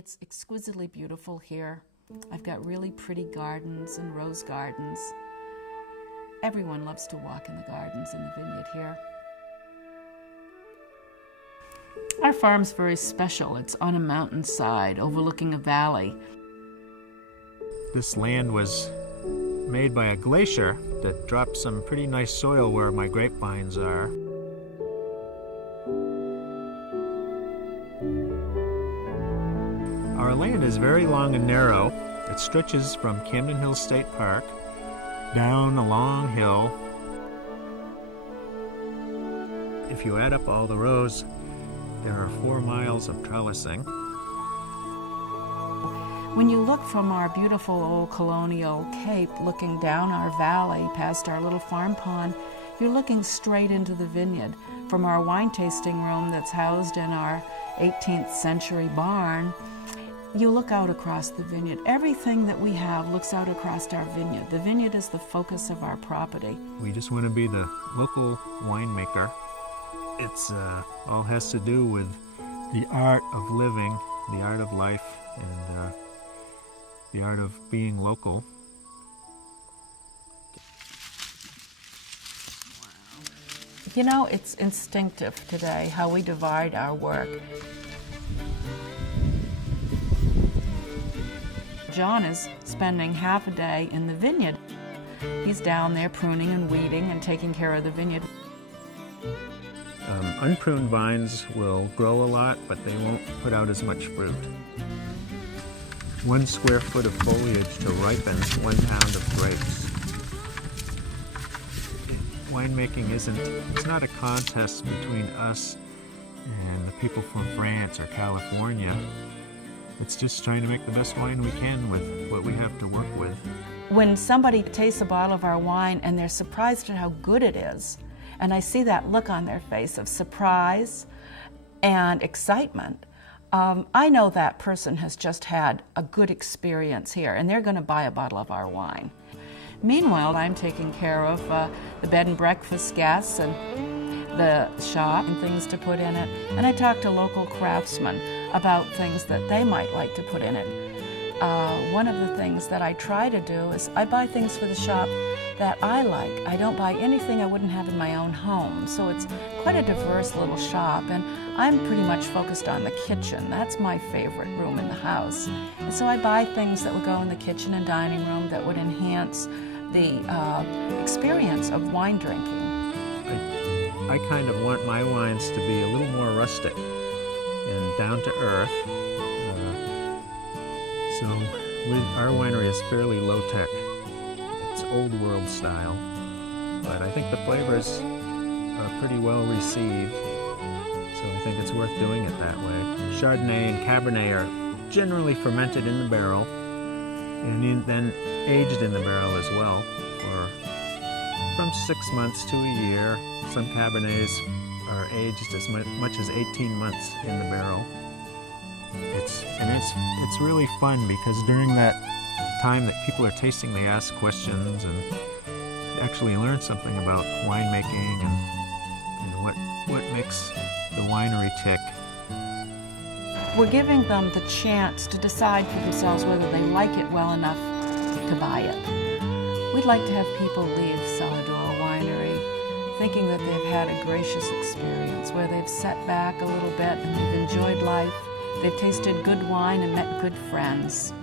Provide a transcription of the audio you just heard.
It's exquisitely beautiful here. I've got really pretty gardens and rose gardens. Everyone loves to walk in the gardens in the vineyard here. Our farm's very special. It's on a mountainside overlooking a valley. This land was made by a glacier that dropped some pretty nice soil where my grapevines are. Our land is very long and narrow. It stretches from Camden Hills State Park down a long hill. If you add up all the rows, there are 4 miles of trellising. When you look from our beautiful old colonial cape, looking down our valley past our little farm pond, you're looking straight into the vineyard. From our wine tasting room that's housed in our 18th century barn, you look out across the vineyard. Everything that we have looks out across our vineyard. The vineyard is the focus of our property. We just want to be the local winemaker. It's all has to do with the art of living, the art of life, and the art of being local. You know, it's instinctive today how we divide our work. John is spending half a day in the vineyard. He's down there pruning and weeding and taking care of the vineyard. Unpruned vines will grow a lot, but they won't put out as much fruit. 1 square foot of foliage to ripen 1 pound of grapes. Winemaking it's not a contest between us and the people from France or California. It's just trying to make the best wine we can with what we have to work with. When somebody tastes a bottle of our wine and they're surprised at how good it is, and I see that look on their face of surprise and excitement, I know that person has just had a good experience here, and they're going to buy a bottle of our wine. Meanwhile, I'm taking care of the bed and breakfast guests and the shop and things to put in it, and I talk to local craftsmen about things that they might like to put in it. One of the things that I try to do is I buy things for the shop that I like. I don't buy anything I wouldn't have in my own home, so it's quite a diverse little shop, and I'm pretty much focused on the kitchen. That's my favorite room in the house. And so I buy things that would go in the kitchen and dining room that would enhance the experience of wine drinking. I kind of want my wines to be a little more rustic and down to earth. So our winery is fairly low tech. It's old world style, but I think the flavors are pretty well received. So I think it's worth doing it that way. Chardonnay and Cabernet are generally fermented in the barrel and then aged in the barrel as well for from 6 months to a year. Some Cabernets are aged as much as 18 months in the barrel. It's really fun because during that time that people are tasting, they ask questions and actually learn something about winemaking and what makes the winery tick. We're giving them the chance to decide for themselves whether they like it well enough to buy it. We'd like to have people leave Cellardoor Winery thinking that they've had a gracious experience, where they've sat back a little bit and they've enjoyed life, they've tasted good wine and met good friends.